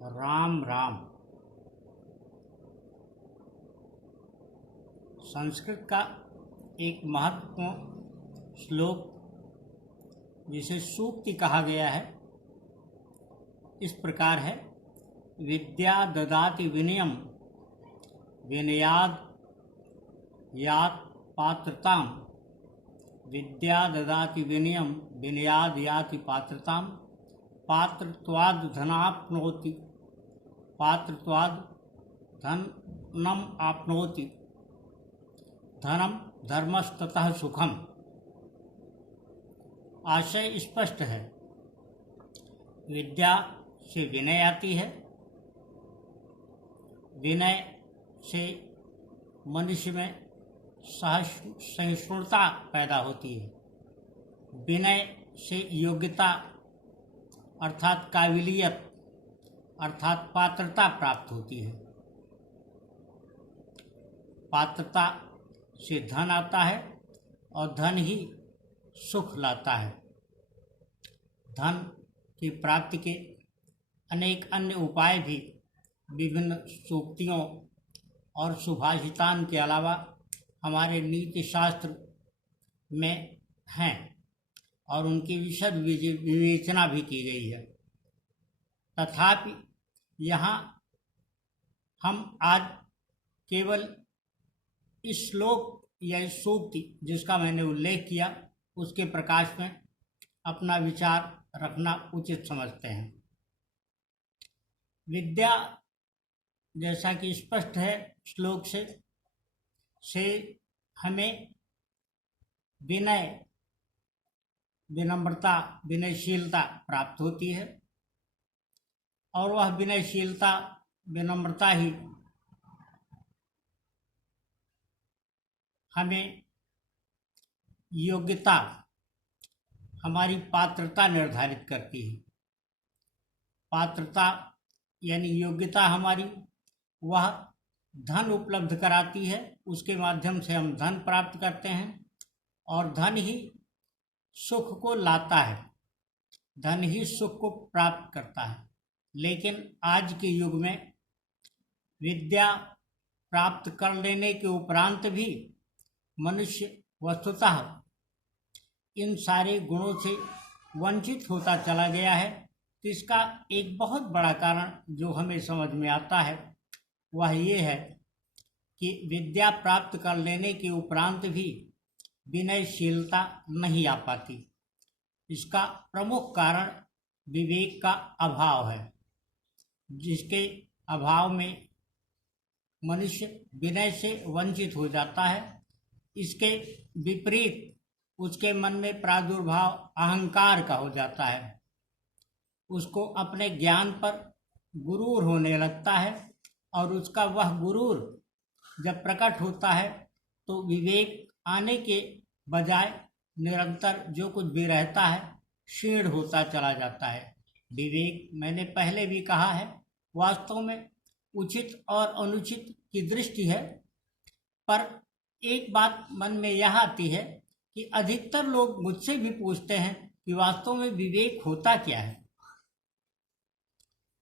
राम राम। संस्कृत का एक महत्वपूर्ण श्लोक जिसे सूक्ति कहा गया है इस प्रकार है। विद्या ददाति विनयम विनयाद यात पात्रताम। विद्या ददाति विनयम विनयाद याति पात्रताम। पात्रत्वाद धनाप्नोति पात्रत्वाद धनम आपनोति। धनम धर्मस्ततः सुखम। आशय स्पष्ट है। विद्या से विनय आती है, विनय से मनुष्य में सहिष्णुता पैदा होती है, विनय से योग्यता अर्थात काबिलियत अर्थात पात्रता प्राप्त होती है। पात्रता से धन आता है और धन ही सुख लाता है। धन की प्राप्ति के अनेक अन्य उपाय भी विभिन्न सूक्तियों और सुभाषितान के अलावा हमारे नीति शास्त्र में हैं और उनकी विशद विवेचना भी की गई है। तथापि यहाँ हम आज केवल इस श्लोक या इस सूक्ति जिसका मैंने उल्लेख किया उसके प्रकाश में अपना विचार रखना उचित समझते हैं। विद्या जैसा कि स्पष्ट है श्लोक से हमें विनय विनम्रता विनयशीलता प्राप्त होती है और वह विनयशीलता विनम्रता ही हमें योग्यता हमारी पात्रता निर्धारित करती है। पात्रता यानी योग्यता हमारी वह धन उपलब्ध कराती है, उसके माध्यम से हम धन प्राप्त करते हैं और धन ही सुख को लाता है, धन ही सुख को प्राप्त करता है। लेकिन आज के युग में विद्या प्राप्त कर लेने के उपरांत भी मनुष्य वस्तुतः इन सारे गुणों से वंचित होता चला गया है। तो इसका एक बहुत बड़ा कारण जो हमें समझ में आता है वह ये है कि विद्या प्राप्त कर लेने के उपरांत भी विनयशीलता नहीं आ पाती। इसका प्रमुख कारण विवेक का अभाव है, जिसके अभाव में मनुष्य विनय से वंचित हो जाता है। इसके विपरीत उसके मन में प्रादुर्भाव अहंकार का हो जाता है, उसको अपने ज्ञान पर गुरूर होने लगता है और उसका वह गुरूर जब प्रकट होता है तो विवेक आने के बजाय निरंतर जो कुछ भी रहता है क्षीण होता चला जाता है। विवेक मैंने पहले भी कहा है वास्तव में उचित और अनुचित की दृष्टि है, पर एक बात मन में यह आती है कि अधिकतर लोग मुझसे भी पूछते हैं कि वास्तव में विवेक होता क्या है।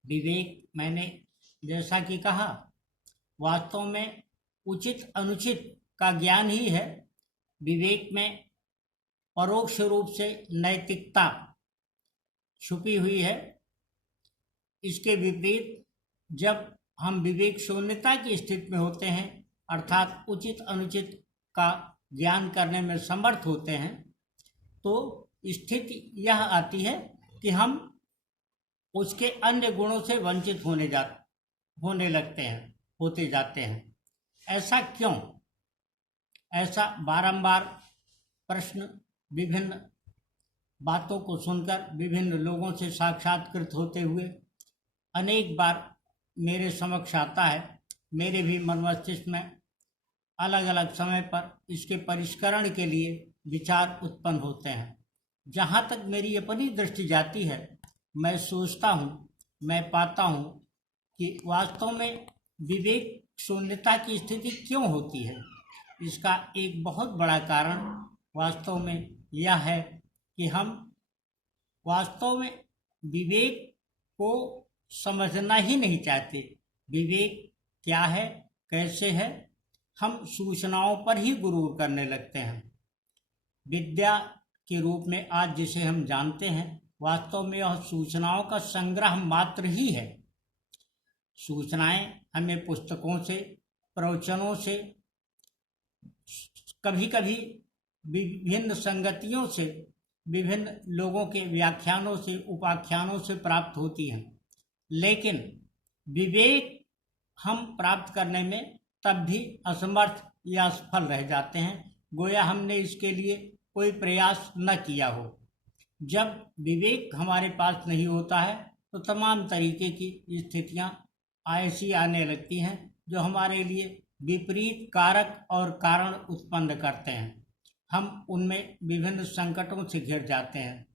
विवेक मैंने जैसा कि कहा वास्तव में उचित अनुचित का ज्ञान ही है। विवेक में परोक्ष रूप से नैतिकता छुपी हुई है। इसके विपरीत जब हम विवेक शून्यता की स्थिति में होते हैं अर्थात उचित अनुचित का ज्ञान करने में समर्थ होते हैं तो स्थिति यह आती है कि हम उसके अन्य गुणों से वंचित होने लगते हैं, होते जाते हैं। ऐसा क्यों? ऐसा बारंबार प्रश्न विभिन्न बातों को सुनकर विभिन्न लोगों से साक्षात्कृत होते हुए अनेक बार मेरे समक्ष आता है। मेरे भी मन मस्तिष्क में अलग अलग समय पर इसके परिष्करण के लिए विचार उत्पन्न होते हैं। जहाँ तक मेरी अपनी दृष्टि जाती है मैं सोचता हूँ, मैं पाता हूँ कि वास्तव में विवेक शून्यता की स्थिति क्यों होती है। इसका एक बहुत बड़ा कारण वास्तव में यह है कि हम वास्तव में विवेक को समझना ही नहीं चाहते। विवेक क्या है, कैसे है, हम सूचनाओं पर ही गुरूर करने लगते हैं। विद्या के रूप में आज जिसे हम जानते हैं, वास्तव में यह सूचनाओं का संग्रह मात्र ही है। सूचनाएं हमें पुस्तकों से, प्रवचनों से, कभी कभी विभिन्न संगतियों से, विभिन्न लोगों के व्याख्यानों से, उपाख्यानों से प्राप्त होती हैं। लेकिन विवेक हम प्राप्त करने में तब भी असमर्थ या असफल रह जाते हैं, गोया हमने इसके लिए कोई प्रयास न किया हो। जब विवेक हमारे पास नहीं होता है तो तमाम तरीके की स्थितियां ऐसी आने लगती हैं जो हमारे लिए विपरीत कारक और कारण उत्पन्न करते हैं। हम उनमें विभिन्न संकटों से घिर जाते हैं।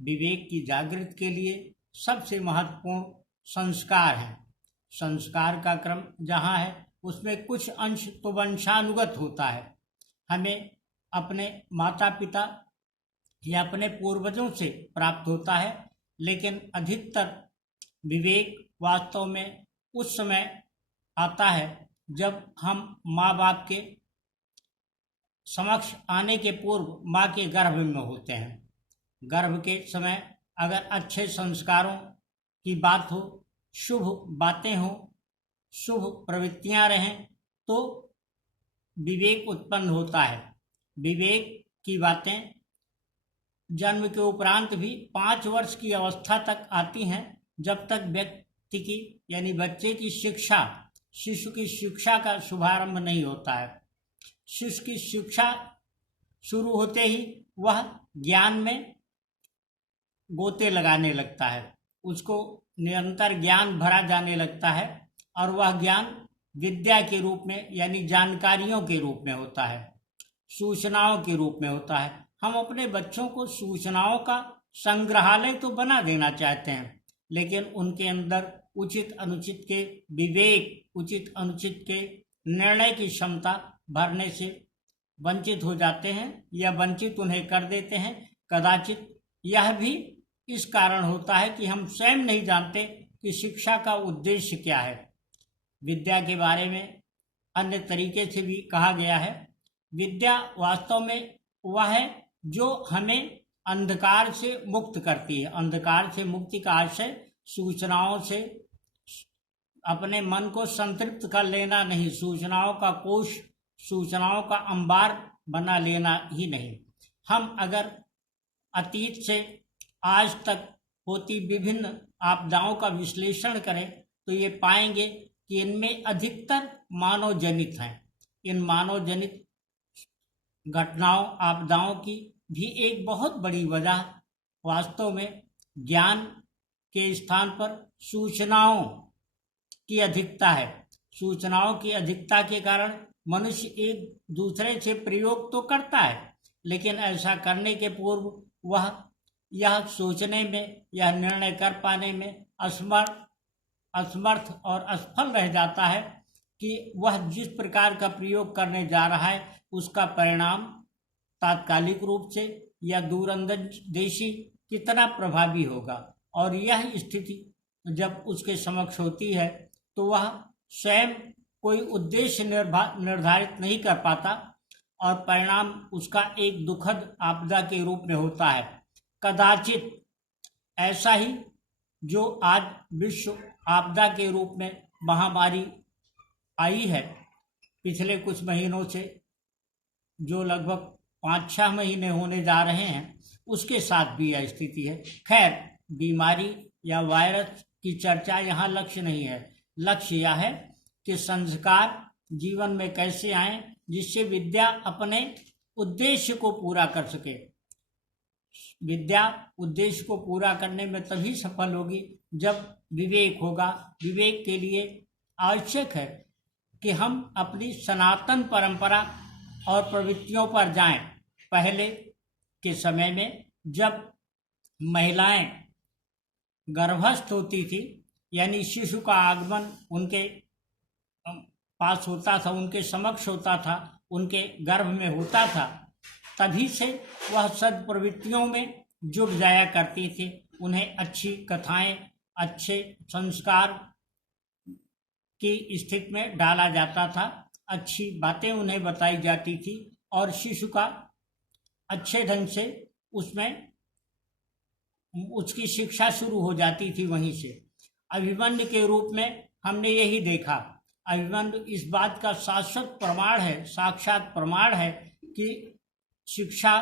विवेक की जागृति के लिए सबसे महत्वपूर्ण संस्कार है। संस्कार का क्रम जहाँ है उसमें कुछ अंश तो वंशानुगत होता है। हमें अपने माता पिता या अपने पूर्वजों से प्राप्त होता है, लेकिन अधिकतर विवेक वास्तव में उस समय आता है जब हम माँ बाप के समक्ष आने के पूर्व माँ के गर्भ में होते हैं। गर्भ के समय अगर अच्छे संस्कारों की बात हो, शुभ बातें हों, शुभ प्रवृत्तियां रहें, तो विवेक उत्पन्न होता है। विवेक की बातें जन्म के उपरांत भी 5 वर्ष की अवस्था तक आती हैं, जब तक व्यक्ति की यानी बच्चे की शिक्षा, शिशु की शिक्षा का शुभारंभ नहीं होता है। शिशु की शिक्षा शुरू होते ही वह ज्ञान में गोते लगाने लगता है, उसको निरंतर ज्ञान भरा जाने लगता है और वह ज्ञान विद्या के रूप में यानी जानकारियों के रूप में होता है, सूचनाओं के रूप में होता है। हम अपने बच्चों को सूचनाओं का संग्रहालय तो बना देना चाहते हैं, लेकिन उनके अंदर उचित अनुचित के विवेक, उचित अनुचित के निर्णय की क्षमता भरने से वंचित हो जाते हैं या वंचित उन्हें कर देते हैं। कदाचित यह भी इस कारण होता है कि हम स्वयं नहीं जानते कि शिक्षा का उद्देश्य क्या है। विद्या के बारे में अन्य तरीके से भी कहा गया है, विद्या वास्तव में वह है जो हमें अंधकार से मुक्त करती है। अंधकार से मुक्ति का आशय सूचनाओं से अपने मन को संतृप्त कर लेना नहीं, सूचनाओं का कोश, सूचनाओं का अंबार बना लेना ही नहीं। हम अगर अतीत से आज तक होती विभिन्न आपदाओं का विश्लेषण करें तो ये पाएंगे कि इनमें अधिकतर मानव जनित हैं। इन मानव जनित घटनाओं, आपदाओं की भी एक बहुत बड़ी वजह वास्तव में ज्ञान के स्थान पर सूचनाओं की अधिकता है। सूचनाओं की अधिकता के कारण मनुष्य एक दूसरे से प्रयोग तो करता है, लेकिन ऐसा करने के पूर्व वह यह सोचने में, यह निर्णय कर पाने में असमर्थ और असफल रह जाता है कि वह जिस प्रकार का प्रयोग करने जा रहा है उसका परिणाम तात्कालिक रूप से या दूरंदेशी कितना प्रभावी होगा। और यह स्थिति जब उसके समक्ष होती है तो वह स्वयं कोई उद्देश्य निर्धारित नहीं कर पाता और परिणाम उसका एक दुखद आपदा के रूप में होता है। कदाचित ऐसा ही जो आज विश्व आपदा के रूप में महामारी आई है, पिछले कुछ महीनों से जो लगभग 5-6 महीने होने जा रहे हैं, उसके साथ भी यह स्थिति है। खैर, बीमारी या वायरस की चर्चा यहाँ लक्ष्य नहीं है। लक्ष्य यह है कि संस्कार जीवन में कैसे आए जिससे विद्या अपने उद्देश्य को पूरा कर सके। विद्या उद्देश्य को पूरा करने में तभी सफल होगी जब विवेक होगा। विवेक के लिए आवश्यक है कि हम अपनी सनातन परंपरा और प्रवृत्तियों पर जाएं। पहले के समय में जब महिलाएं गर्भस्थ होती थी, यानी शिशु का आगमन उनके पास होता था, उनके समक्ष होता था, उनके गर्भ में होता था, तभी से वह सद्प्रवृत्तियों में जुट जाया करती थी। उन्हें अच्छी कथाएं, अच्छे संस्कार की स्थिति में डाला जाता था, अच्छी बातें उन्हें बताई जाती थी और शिशु का अच्छे ढंग से उसमें उसकी शिक्षा शुरू हो जाती थी वहीं से। अभिमन्यु के रूप में हमने यही देखा। अभिमन्यु इस बात का शाश्वत प्रमाण है, साक्षात प्रमाण है कि शिक्षा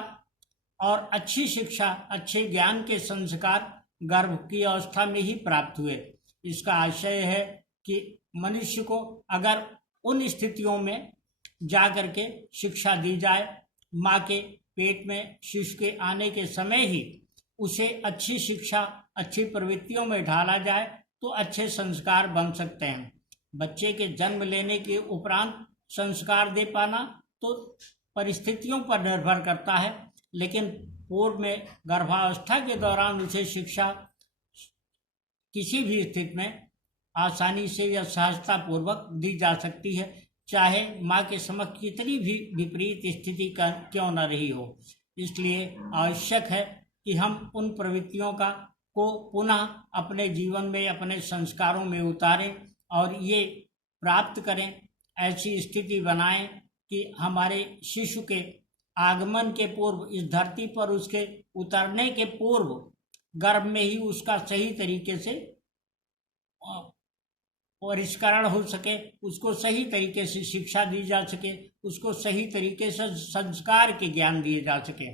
और अच्छी शिक्षा, अच्छे ज्ञान के संस्कार गर्भ की अवस्था में ही प्राप्त हुए। इसका आशय है कि मनुष्य को अगर उन स्थितियों में जा कर के शिक्षा दी जाए, माँ के पेट में शिशु के आने के समय ही उसे अच्छी शिक्षा, अच्छी प्रवृत्तियों में ढाला जाए तो अच्छे संस्कार बन सकते हैं। बच्चे के जन्म लेने के उपरांत संस्कार दे पाना तो परिस्थितियों पर निर्भर करता है, लेकिन पूर्व में गर्भावस्था के दौरान उसे शिक्षा किसी भी स्थिति में आसानी से या सहजता पूर्वक दी जा सकती है, चाहे माँ के समक्ष कितनी भी विपरीत स्थिति का क्यों न रही हो। इसलिए आवश्यक है कि हम उन प्रवृत्तियों को पुनः अपने जीवन में, अपने संस्कारों में उतारें और ये प्राप्त करें, ऐसी स्थिति बनाएं कि हमारे शिशु के आगमन के पूर्व, इस धरती पर उसके उतरने के पूर्व गर्भ में ही उसका सही तरीके से परिष्करण हो सके, उसको सही तरीके से शिक्षा दी जा सके, उसको सही तरीके से संस्कार के ज्ञान दिए जा सके।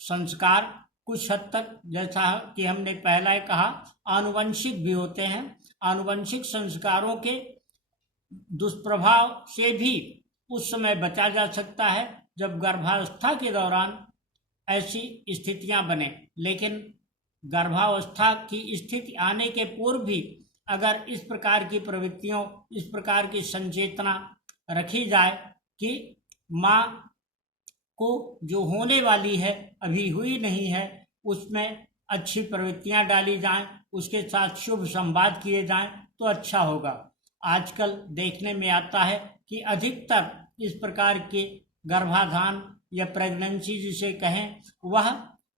संस्कार कुछ हद तक, जैसा कि हमने पहले कहा, आनुवंशिक भी होते हैं। आनुवंशिक संस्कारों के दुष्प्रभाव से भी उस समय बचा जा सकता है जब गर्भावस्था के दौरान ऐसी स्थितियां बने, लेकिन गर्भावस्था की स्थिति आने के पूर्व भी अगर इस प्रकार की प्रवृत्तियों, इस प्रकार की संचेतना रखी जाए कि माँ को जो होने वाली है, अभी हुई नहीं है, उसमें अच्छी प्रवृत्तियां डाली जाएं, उसके साथ शुभ संवाद किए जाएं तो अच्छा होगा। आजकल देखने में आता है कि अधिकतर इस प्रकार के गर्भाधान या प्रेगनेंसी जिसे कहें, वह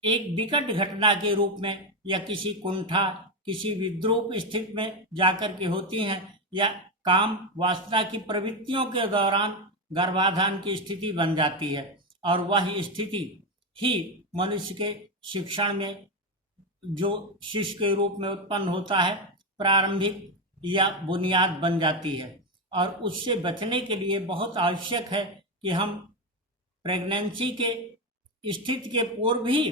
एक विकट घटना के रूप में या किसी कुंठा, किसी विद्रूप स्थिति में जाकर के होती हैं, या काम वासना की प्रवृत्तियों के दौरान गर्भाधान की स्थिति बन जाती है और वह स्थिति ही मनुष्य के शिक्षण में जो शिशु के रूप में उत्पन्न होता है, प्रारंभिक या बुनियाद बन जाती है। और उससे बचने के लिए बहुत आवश्यक है कि हम प्रेगनेंसी के स्थिति के पूर्व ही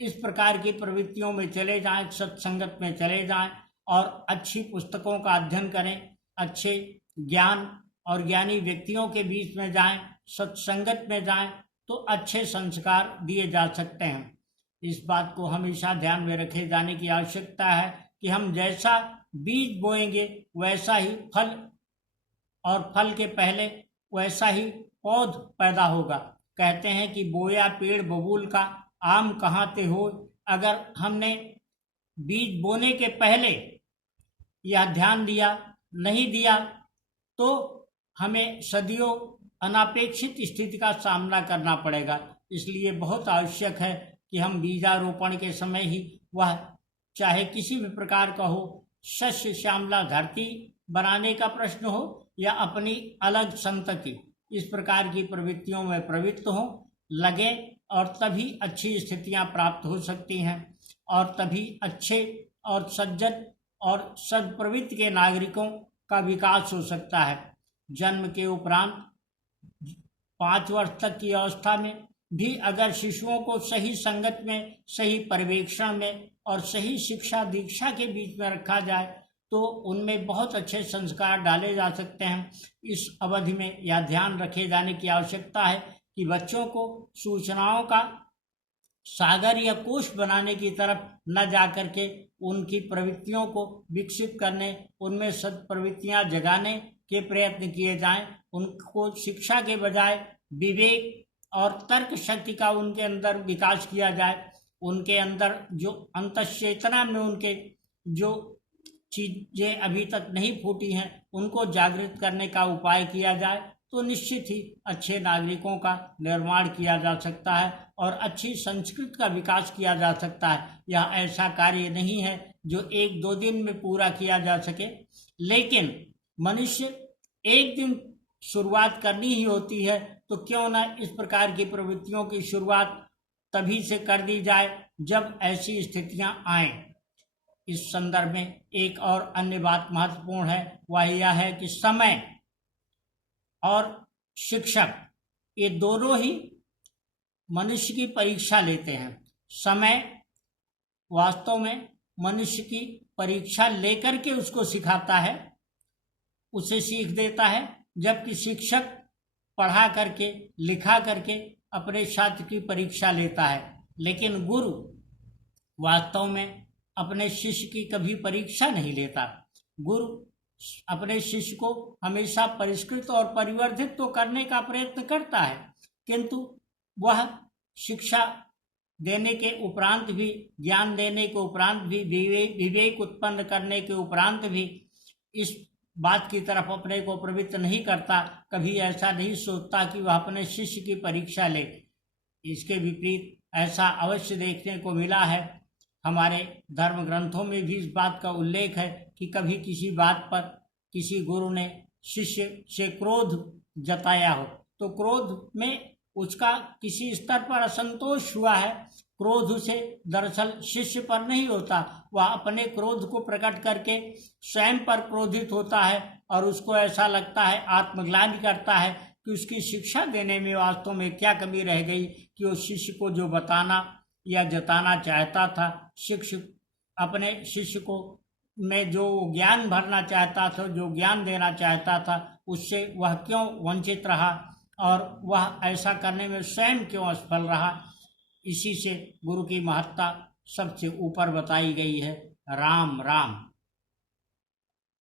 इस प्रकार की प्रवृत्तियों में चले जाएं, सत्संगत में चले जाएं और अच्छी पुस्तकों का अध्ययन करें, अच्छे ज्ञान और ज्ञानी व्यक्तियों के बीच में जाएं, सत्संगत में जाएं तो अच्छे संस्कार दिए जा सकते हैं। इस बात को हमेशा ध्यान में रखे जाने की आवश्यकता है कि हम जैसा बीज बोएंगे वैसा ही फल, और फल के पहले वैसा ही पौध पैदा होगा। कहते हैं कि बोया पेड़ बबूल का, आम कहाँ ते हो। अगर हमने बीज बोने के पहले यह ध्यान दिया नहीं दिया तो हमें सदियों अनापेक्षित स्थिति का सामना करना पड़ेगा। इसलिए बहुत आवश्यक है कि हम बीजारोपण के समय ही, वह चाहे किसी भी प्रकार का हो, शस्य श्यामला धरती बनाने का प्रश्न हो या अपनी अलग संतति, इस प्रकार की प्रवृत्तियों में प्रवृत्त हो लगे और तभी अच्छी स्थितियां प्राप्त हो सकती हैं और तभी अच्छे और सज्जन और सद्प्रवृत्ति के नागरिकों का विकास हो सकता है। जन्म के उपरांत 5 वर्ष तक की अवस्था में भी अगर शिशुओं को सही संगत में, सही पर्यवेक्षण में और सही शिक्षा दीक्षा के बीच में रखा जाए तो उनमें बहुत अच्छे संस्कार डाले जा सकते हैं। इस अवधि में यह ध्यान रखे जाने की आवश्यकता है कि बच्चों को सूचनाओं का सागर या कोष बनाने की तरफ न जाकर के उनकी प्रवृत्तियों को विकसित करने, उनमें सत्प्रवृत्तियां जगाने के प्रयत्न किए जाएं। उनको शिक्षा के बजाय विवेक और तर्क शक्ति का उनके अंदर विकास किया जाए। उनके अंदर जो अंतश्चेतना में उनके जो चीज़ें अभी तक नहीं फूटी हैं उनको जागृत करने का उपाय किया जाए तो निश्चित ही अच्छे नागरिकों का निर्माण किया जा सकता है और अच्छी संस्कृति का विकास किया जा सकता है। यह ऐसा कार्य नहीं है जो 1-2 दिन में पूरा किया जा सके, लेकिन मनुष्य एक दिन शुरुआत करनी ही होती है, तो क्यों ना इस प्रकार की प्रवृत्तियों की शुरुआत तभी से कर दी जाए जब ऐसी स्थितियां आए। इस संदर्भ में एक और अन्य बात महत्वपूर्ण है, वह यह है कि समय और शिक्षक ये दोनों ही मनुष्य की परीक्षा लेते हैं। समय वास्तव में मनुष्य की परीक्षा लेकर के उसको सिखाता है, उसे सीख देता है, जबकि शिक्षक पढ़ा करके लिखा करके अपने छात्र की परीक्षा लेता है। लेकिन गुरु वास्तव में अपने शिष्य की कभी परीक्षा नहीं लेता। गुरु अपने शिष्य को हमेशा परिष्कृत और परिवर्धित तो करने का प्रयत्न करता है, किंतु वह शिक्षा देने के उपरांत भी, ज्ञान देने के उपरांत भी, विवेक उत्पन्न करने के उपरांत भी इस बात की तरफ अपने को प्रवृत्त नहीं करता। कभी ऐसा नहीं सोचता कि वह अपने शिष्य की परीक्षा ले। इसके विपरीत ऐसा अवश्य देखने को मिला है। हमारे धर्म ग्रंथों में भी इस बात का उल्लेख है कि कभी किसी बात पर किसी गुरु ने शिष्य से क्रोध जताया हो, तो क्रोध में उसका किसी स्तर पर असंतोष हुआ है। क्रोध उसे दरअसल शिष्य पर नहीं होता, वह अपने क्रोध को प्रकट करके स्वयं पर क्रोधित होता है और उसको ऐसा लगता है, आत्मग्लानि करता है कि उसकी शिक्षा देने में वास्तव में क्या कमी रह गई कि वो शिष्य को जो बताना या जताना चाहता था, शिक्षक अपने शिष्य को में जो ज्ञान भरना चाहता था, जो ज्ञान देना चाहता था, उससे वह क्यों वंचित रहा और वह ऐसा करने में स्वयं क्यों असफल रहा। इसी से गुरु की महत्ता सबसे ऊपर बताई गई है। राम राम।